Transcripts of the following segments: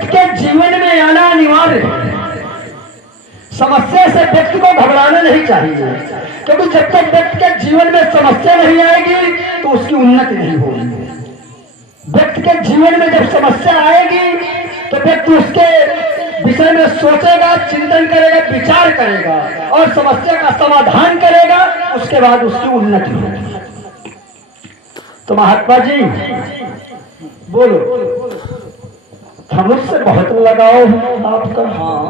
व्यक्ति के जीवन में आना अनिवार्य है। समस्या से व्यक्ति को घबराना नहीं चाहिए, क्योंकि जब तक व्यक्ति के जीवन में समस्या नहीं आएगी तो उसकी उन्नति नहीं होगी। व्यक्ति के जीवन में जब समस्या आएगी तो व्यक्ति उसके विषय में सोचेगा, चिंतन करेगा, विचार करेगा और समस्या का समाधान करेगा, उसके बाद उसकी उन्नति होगी। तो महात्मा जी बोलो, धनुष से बहुत लगाव है आपका। हाँ,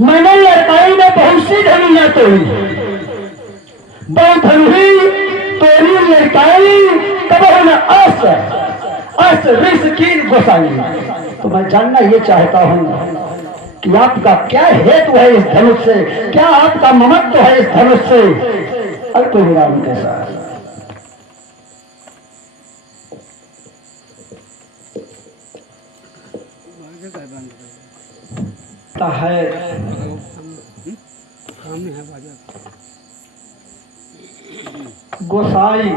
मैंने लड़काई में बहुत सी धनुया तोड़ी, बहुत धनुही तोड़ी लड़काई कबो न अस कीन गोसाई। तो मैं जानना ये चाहता हूँ कि आपका क्या हेतु है इस धनुष से, क्या आपका ममत्व है इस धनुष से। अल्प विराम के साथ है गोसाई।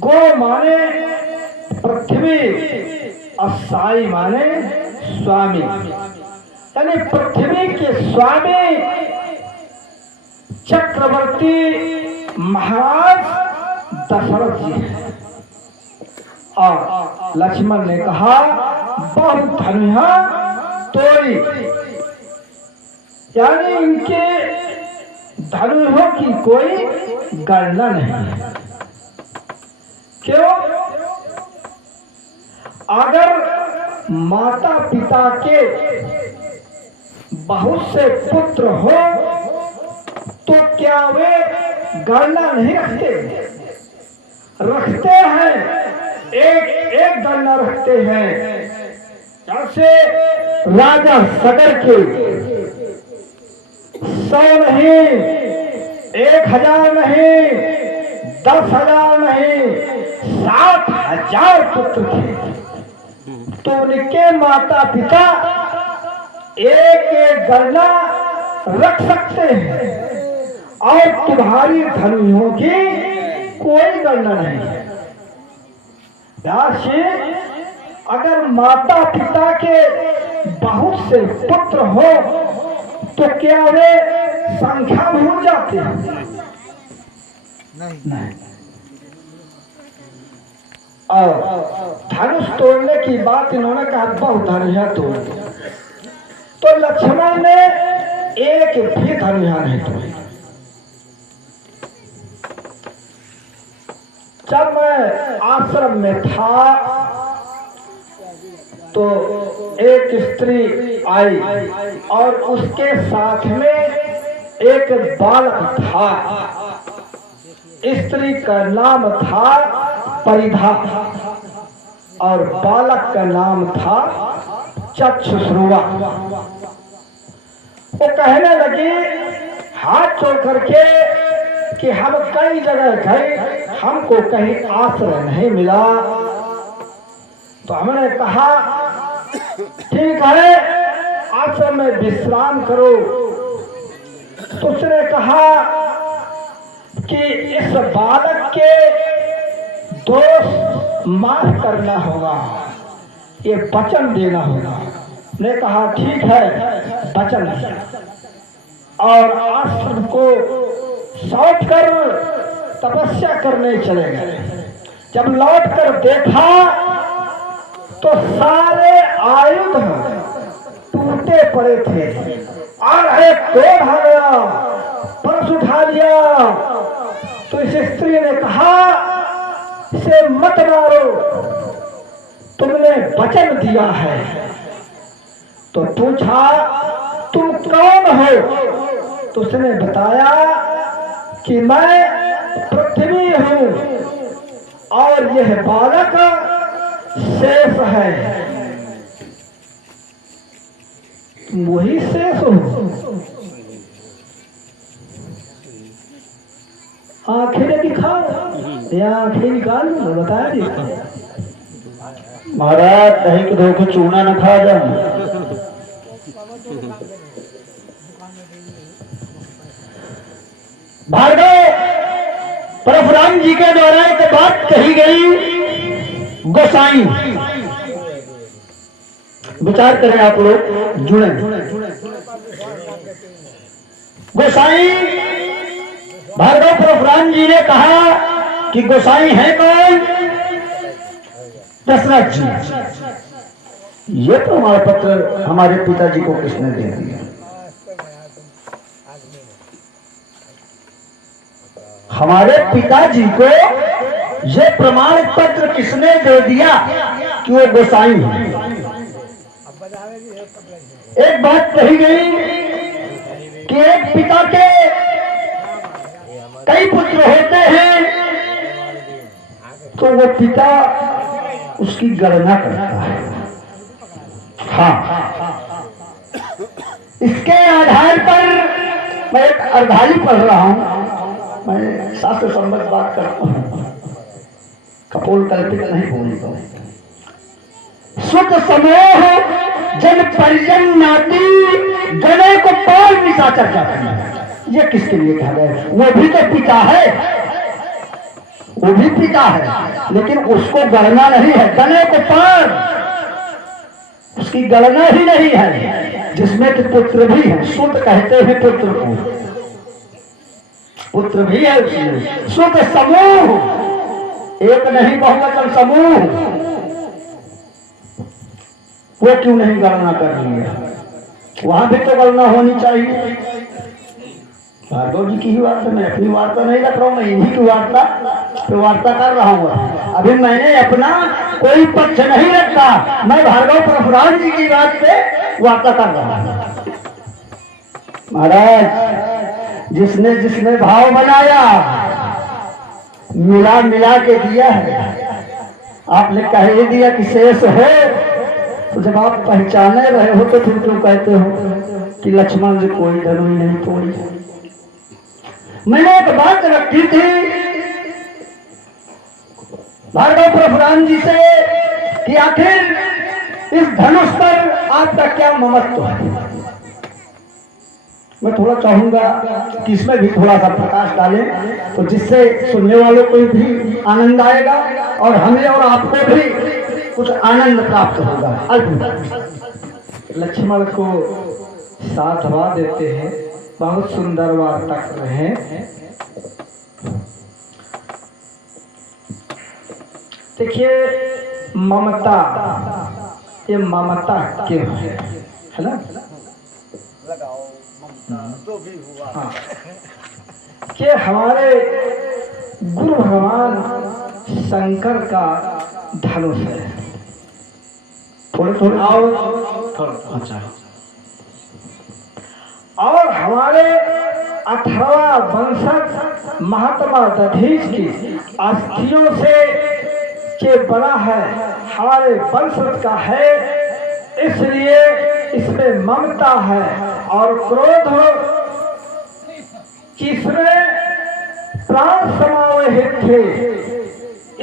गो माने पृथ्वी और साई माने स्वामी, यानी पृथ्वी के स्वामी चक्रवर्ती महाराज दशरथ जी हैं। और लक्ष्मण ने कहा बहुत धनुया तोड़ी, यानी इनके धनुहों की कोई गणना नहीं। क्यों? अगर माता पिता के बहुत से पुत्र हो तो क्या वे गणना नहीं रखते? रखते हैं, एक एक गणना रखते हैं। जैसे राजा सगर के 100 नहीं, 1000 नहीं, 10,000 नहीं, 60,000 पुत्र थे। तो उनके माता पिता एक एक गणना रख सकते हैं और तुम्हारी धनुओं की कोई गणना नहीं है। अगर माता पिता के बहुत से पुत्र हो तो क्या वे संख्या भूल जाते हैं? नहीं। और धनुष तोड़ने की बात इन्होंने कहा बहुत धनुया तोड़, तो लक्ष्मण ने एक भी धनुया नहीं तोड़ी। जब मैं आश्रम में था तो एक स्त्री आई और उसके साथ में एक बालक था। स्त्री का नाम था परिधा और बालक का नाम था चक्षुश्रुवा। वो कहने लगी हाथ जोड़ करके कि हम कई जगह गए, हमको कहीं आश्रय नहीं मिला। तो हमने कहा ठीक है, आश्रम में विश्राम करो। तो उसने कहा कि इस बालक के दोष माफ करना होगा, ये वचन देना होगा। ने कहा ठीक है, वचन दिया और आश्रम को लौट कर तपस्या करने चले गए। जब लौट कर देखा तो सारे आयुध टूटे पड़े थे और एक क्रोध आ गया, परस उठा लिया। तो इस स्त्री ने कहा इसे मत मारो, तुमने वचन दिया है। तो पूछा तुम कौन हो? तो उसने बताया कि मैं पृथ्वी हूँ और यह बालक शेष है। तुम वही शेष हो? आंखें दिखाओ या आंखें निकाल बताया जी। महाराज कहीं के धोखे चूना न खा जाए। भार्गव परशुराम जी के द्वारा एक बात कही गई, गोसाई विचार करें आप लोग, जुड़े। गोसाई भार्गव परशुराम जी ने कहा कि गोसाई है कौन? दशरथ जी। ये प्रमाण पत्र हमारे पिताजी को किसने दे दिया? हमारे पिताजी को ये प्रमाण पत्र किसने दे दिया कि वो गोसाई है? एक बात कही गई कि एक पिता के कई पुत्र होते हैं तो वो पिता उसकी गणना करता है। हाँ, इसके आधार पर मैं एक अर्धाली पढ़ रहा हूं, मैं शास्त्र संबंध बात करता हूं, कपोल कल्पित नहीं बोलता हूं। सुख समूह जन परिजन नाती गणे को पाल निशाचर कहते हैं। ये किसके लिए कहा गया? वो भी तो पिता है, वो भी पिता है, लेकिन उसको गणना नहीं है। गणे को पाल, उसकी गणना ही नहीं है, जिसमें कि पुत्र भी है। सुत कहते हैं पुत्र को, पुत्र भी है उसमें। सुख समूह, एक नहीं बहुवचन समूह, वो क्यों नहीं गणना कर रही है? वहां भी तो गणना होनी चाहिए। भार्गव जी की ही वार्ता, मैं अपनी वार्ता नहीं रख रहा हूं, मैं इन्हीं की वार्ता कर रहा हूं। अभी मैंने अपना कोई पक्ष नहीं रखा, मैं भार्गव परशुराम जी की बात पे वार्ता कर रहा हूं। महाराज, जिसने जिसने भाव बनाया, मिला मिला के दिया है। आपने कह ही दिया कि शेष है, तो जब आप पहचाने रहे हो तो फिर क्यों कहते हो कि लक्ष्मण जी कोई धनुष नहीं तोड़ी? मैंने एक बात रखी थी भार्गव परशुराम जी से कि आखिर इस धनुष पर आपका क्या ममत्व है। मैं थोड़ा चाहूंगा कि इसमें भी थोड़ा सा प्रकाश डालें, तो जिससे सुनने वालों को भी आनंद आएगा और हमें और आपको भी कुछ आनंद प्राप्त होगा। लक्ष्मण को साधवा देते हैं, बहुत सुंदर वार्ता कर रहे हैं। देखिए, ममता, ये ममता क्यों है ना? हाँ, कि हमारे गुरु भगवान शंकर का धनुष है। थोड़े थोड़े अच्छा, और हमारे अथर्वा वंशज महात्मा दधीच की अस्थियों से के बना है, हमारे वंशज का है, इसलिए इसमें ममता है। और क्रोध किसमें प्राण समाहित थे,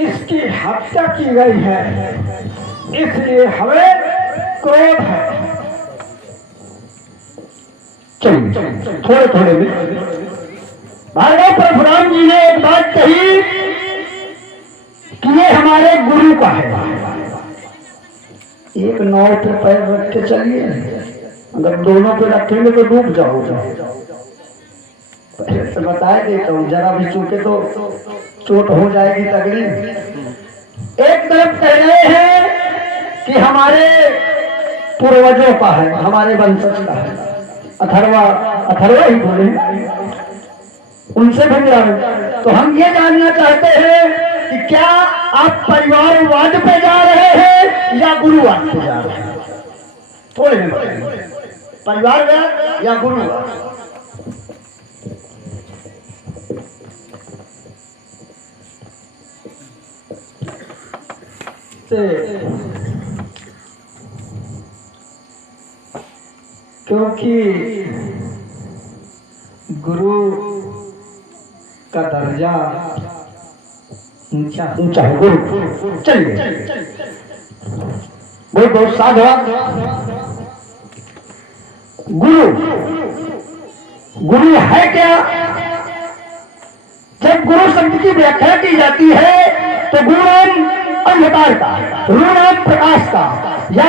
इसकी हत्या की गई है, इसलिए हमें क्रोध है। चलिए थोड़े थोड़े में भार्गव परशुराम जी ने एक बात कही कि ये हमारे गुरु का है। एक नाव पे पैर रख के चलिए, अगर दोनों पे रखेंगे तो डूब जाओगे। पहले से बताए देता हूँ, जरा भी चूके तो चोट हो जाएगी तगड़ी। एक तरफ कह रहे हैं कि हमारे पूर्वजों का है, हमारे वंशज का है, अथर्वा ही बोले, उनसे भी तो हम ये जानना चाहते हैं कि क्या आप परिवारवाद पे जा रहे हैं या गुरुवाद पे जा रहे हैं? थोड़े में बताइए, परिवारवाद या गुरुवाद? क्योंकि गुरु का दर्जा ऊंचा है गुरु। चलिए बहुत बहुत साधुवाद। गुरु है क्या? जब गुरु शब्द की व्याख्या की जाती है तो गुरु अंधकार का, ऋण प्रकाश का, या